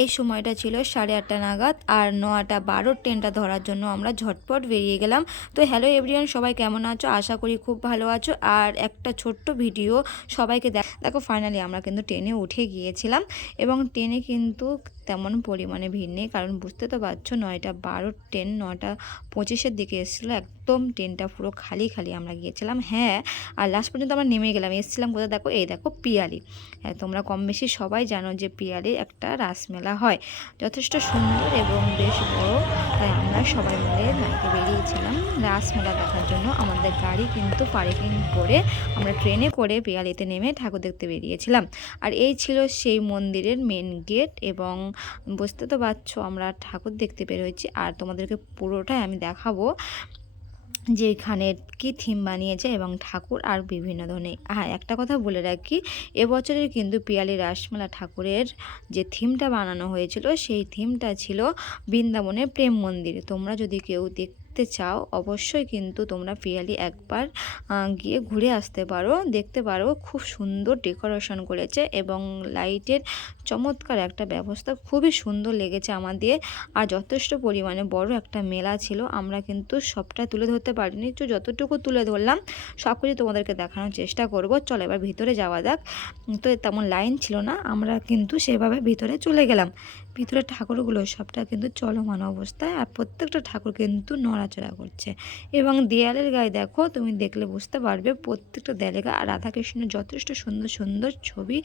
এই সময়টা ছিল 8:30 নাগাদ, আর 9:12 ট্রেনটা ধরার জন্য আমরা ঝটপট বেরিয়ে গেলাম। তো হ্যালো এভরিওয়ান, সবাই কেমন আছো? আশা করি খুব ভালো আছো। আর একটা ছোট্ট ভিডিও সবাইকে দেখো, ফাইনালি আমরা কিন্তু ট্রেনে উঠে গিয়েছিলাম এবং ট্রেনে কিন্তু তেমন পরিমাণে ভিড় নেই, কারণ বুঝতে তো পারছো 9:12 ট্রেন 9:25 দিকে এসেছিলো। একদম ট্রেনটা পুরো খালি খালি আমরা গিয়েছিলাম। হ্যাঁ, আর লাস্ট পর্যন্ত আমরা নেমে গেলাম। এসেছিলাম কোথায় দেখো, এই দেখো পিয়ালি। হ্যাঁ, তোমরা কম বেশি সবাই জানো যে পিয়ালি একটা রাসমেলা হয়, যথেষ্ট সুন্দর এবং বেশ বড়। তাই আমরা সবাই মিলে বাইকে বেরিয়েছিলাম রাসমেলা দেখার জন্য। আমাদের গাড়ি কিন্তু পার্কিং করে আমরা ট্রেনে করে পিয়ালিতে নেমে ঠাকুর দেখতে বেরিয়েছিলাম। আর এই ছিল সেই মন্দিরের মেন গেট, এবং বুঝতে তো পারছো আমরা ঠাকুর দেখতে বের হয়েছি। আর তোমাদেরকে পুরোটাই আমি দেখাবো যে এখানে কী থিম বানিয়েছে এবং ঠাকুর আর বিভিন্ন ধরনের। হ্যাঁ, একটা কথা বলে রাখি, এবছরের কিন্তু পিয়ালি রাসমেলা ঠাকুরের যে থিমটা বানানো হয়েছিল সেই থিমটা ছিল বৃন্দাবনের প্রেম মন্দির। তোমরা যদি কেউ দেখতে চাও অবশ্যই কিন্তু তোমরা পিয়ালি একবার গিয়ে ঘুরে আসতে পারো, দেখতে পারো। খুব সুন্দর ডেকোরেশন করেছে এবং লাইটের চমৎকার একটা ব্যবস্থা, খুবই সুন্দর লেগেছে আমাদের। আর যথেষ্ট পরিমাণে বড় একটা মেলা ছিল। আমরা কিন্তু সবটা তুলে ধরতে পারিনি, তো যতটুকু তুলে ধরলাম সব কিছু তোমাদেরকে দেখানোর চেষ্টা করব। চলো এবার ভিতরে যাওয়া যাক। তো তেমন লাইন ছিল না, আমরা কিন্তু সেভাবে ভিতরে চলে গেলাম। ভিতরে ঠাকুরগুলো সবটা কিন্তু চলমান অবস্থায়, আর প্রত্যেকটা ঠাকুর কিন্তু নড়াচড়া করছে। এবং দেয়ালের গায়ে দেখো, তুমি দেখলে বুঝতে পারবে প্রত্যেকটা দেয়ালের গায়ে রাধাকৃষ্ণের যথেষ্ট সুন্দর সুন্দর ছবি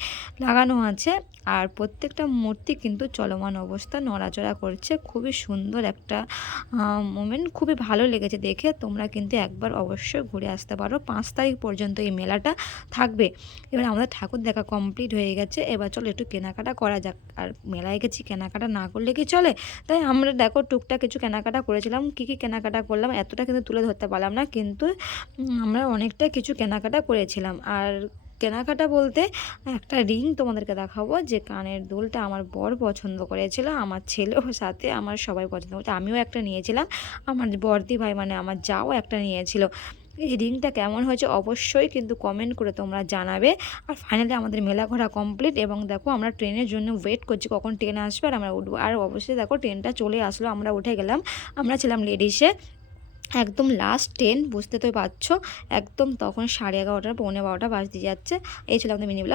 লাগানো আছে। আর প্রত্যেকটা মূর্তি কিন্তু চলমান অবস্থা নড়াচড়া করছে। খুবই সুন্দর একটা মোমেন্ট, খুবই ভালো লেগেছে দেখে। তোমরা কিন্তু একবার অবশ্যই ঘুরে আসতে পারো। 5 তারিখ পর্যন্ত এই মেলাটা থাকবে। এবার আমাদের ঠাকুর দেখা কমপ্লিট হয়ে গেছে, এবার চলো একটু কেনাকাটা করা যাক। আর মেলায় গেছি, কেনাকাটা না করলে কি চলে? তাই আমরা দেখো টুকটাক কিছু কেনাকাটা করেছিলাম। কী কী কেনাকাটা করলাম এতটা কিন্তু তুলে ধরতে পারলাম না, কিন্তু আমরা অনেকটা কিছু কেনাকাটা করেছিলাম। আর কেনাকাটা বলতে একটা রিং তোমাদেরকে দেখাবো, যে কানের দুলটা আমার বর পছন্দ করেছিল, আমার ছেলেও সাথে আমার সবাই পছন্দ করছে। আমিও একটা নিয়েছিলাম, আমার বর্দি ভাই মানে আমার যাও একটা নিয়েছিল। এই রিংটা কেমন হয়েছে অবশ্যই কিন্তু কমেন্ট করে তোমরা জানাবে। আর ফাইনালি আমাদের মেলা ঘোরা কমপ্লিট, এবং দেখো আমরা ট্রেনের জন্য ওয়েট করছি কখন ট্রেন আসবে আর আমরা উঠবো। আর অবশ্যই দেখো ট্রেনটা চলে আসলো, আমরা উঠে গেলাম। আমরা ছিলাম লেডিসে, একদম লাস্ট ট্রেন, বুঝতে তো পারছো। একদম তখন 11:30 পৌনে 12টা বাজতে যাচ্ছে। এই ছিল আমাদের মিনি ব্লগ।